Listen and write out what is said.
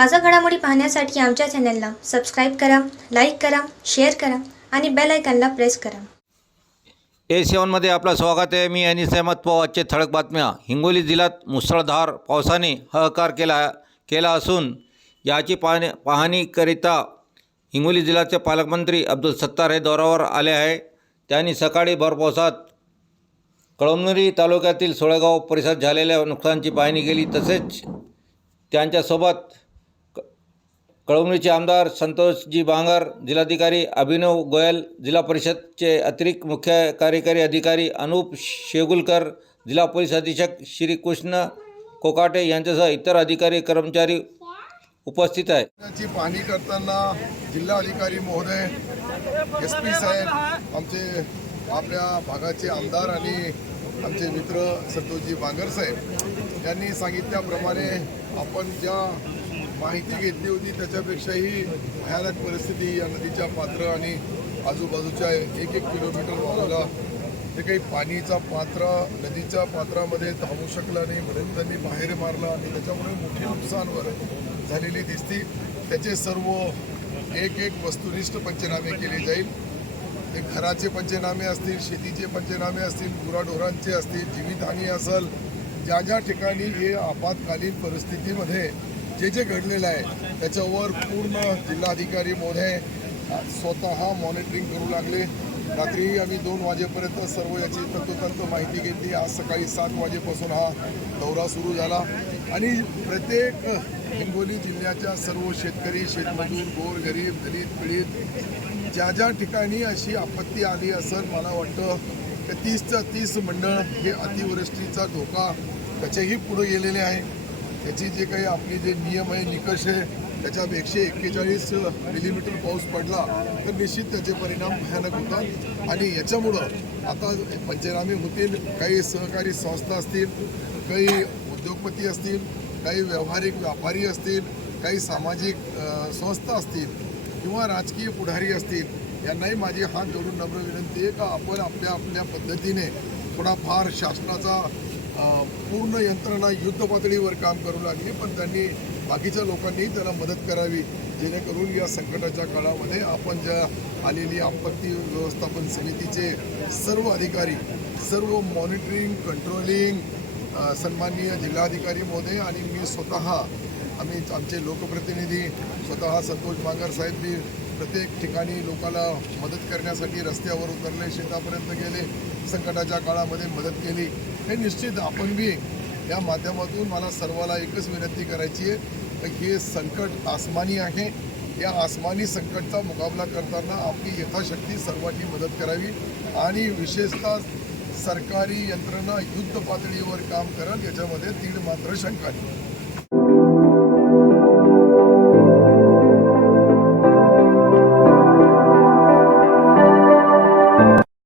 ताजा घडामोडी पाहण्यासाठी आमच्या चॅनलला सबस्क्राईब करा, लाईक करा, शेअर करा आणि बेल आयकॉनला प्रेस करा। A7मध्ये आपलं स्वागत आहे। मी अनिस अहमद पवारचे ठळक बातम्या। हिंगोली जिल्ह्यात मुसळधार पावसाने हाहाकार केला असून याची पाहणीकरिता हिंगोली जिल्ह्याचे पालकमंत्री अब्दुल सत्तार हे दौऱ्यावर आले आहे। त्यांनी सकाळी भर पावसात कळमनुरी तालुक्यातील सोळेगाव परिसरात झालेल्या नुकसानाची पाहणी केली। तसेच त्यांच्यासोबत कळमनुरीचे आमदार संतोषजी बांगर, जिल्हाधिकारी अभिनव गोयल, जिल्हा परिषदचे अतिरिक्त मुख्य कार्यकारी अधिकारी अनूप शेगुलकर, जिल्हा पोलीस अधीक्षक श्रीकृष्ण कोकाटे यांच्यासह इतर अधिकारी कर्मचारी उपस्थित आहे। ची पाहणी करताना जिल्हाधिकारी महोदय, SP साहेब, आमचे आपल्या भागाचे आमदार आणि आमचे मित्र संतोषजी बांगर साहेब यांनी सांगितल्याप्रमाणे आपण ज्या माहिती घेतली होती त्याच्यापेक्षाही भयानक परिस्थिती या नदीच्या पात्र आणि आजूबाजूच्या 1-1 किलोमीटर वाहूला जे काही पाणीचा पात्र नदीच्या पात्रामध्ये थांबू शकला नाही म्हणून त्यांनी बाहेर मारला आणि त्याच्यामुळे मोठी नुकसानवर झालेली दिसती। त्याचे सर्व एक वस्तुनिष्ठ पंचनामे केले जाईल। ते घराचे पंचनामे असतील, शेतीचे पंचनामे असतील, गुराढोरांचे असतील, जीवितहानी असेल, ज्या ठिकाणी हे आपत्कालीन परिस्थितीमध्ये जे घडलेलं आहे त्याच्यावर पूर्ण जिल्हाधिकारी महोदय स्वतः मॉनिटरिंग करू लागले। रात्री आम्ही 2 वाजेपर्यंत सर्व याची तंतोतंत माहिती घेतली। आज सकाळी 7 वाजेपासून हा दौरा सुरू झाला आणि प्रत्येक हिंगोली जिल्ह्याच्या सर्व शेतकरी, शेतमजूर, गोरगरीब, दलित, पीडित ज्या ठिकाणी अशी आपत्ती आली असेल, मला वाटतं की 30 मंडळ हे अतिवृष्टीचा धोका त्याच्याही पुढे गेलेले आहे। त्याची जे काही आपली जे नियम आहे, निकष आहे, त्याच्यापेक्षा 141 मिलीमीटर पाऊस पडला तर निश्चित त्याचे परिणाम भयानक होतात आणि याच्यामुळं आता पंचनामे होतील। काही सहकारी संस्था असतील, काही उद्योगपती असतील, काही व्यावहारिक व्यापारी असतील, काही सामाजिक संस्था असतील किंवा राजकीय पुढारी असतील, यांनाही माझी हात जोडून नम्र विनंती आहे का आपण आपल्या पद्धतीने थोडाफार शासनाचा पूर्ण यंत्रणा युद्ध पातळीवर काम करू लागली, पण त्यांनी बाकीच्या लोकांनी त्याला मदत करावी जेणेकरून या संकटाच्या काळामध्ये आपण ज्या आलेली आपत्ती व्यवस्थापन समितीचे सर्व अधिकारी, सर्व मॉनिटरिंग, कंट्रोलिंग, सन्माननीय जिल्हाधिकारी महोदय आणि मी स्वतः आमचे लोकप्रतिनिधी स्वतः संतोष बांगर साहेब बी प्रत्येक ठिकाणी लोकांना मदत करण्यासाठी रस्त्यावर उतरले, शेतापर्यंत गेले, संकटाच्या काळामध्ये मदत केली। हे निश्चित आपण बी या माध्यमातून मला सर्वाला एकच विनंती करायची आहे की हे संकट आसमानी आहे। या आसमानी संकटचा मुकाबला करताना आपली यथाशक्ती सर्वांनी मदत करावी आणि विशेषतः सरकारी यंत्रणा युद्ध पातळीवर काम करेल याच्यामध्ये तीळ मात्र शंका नाही।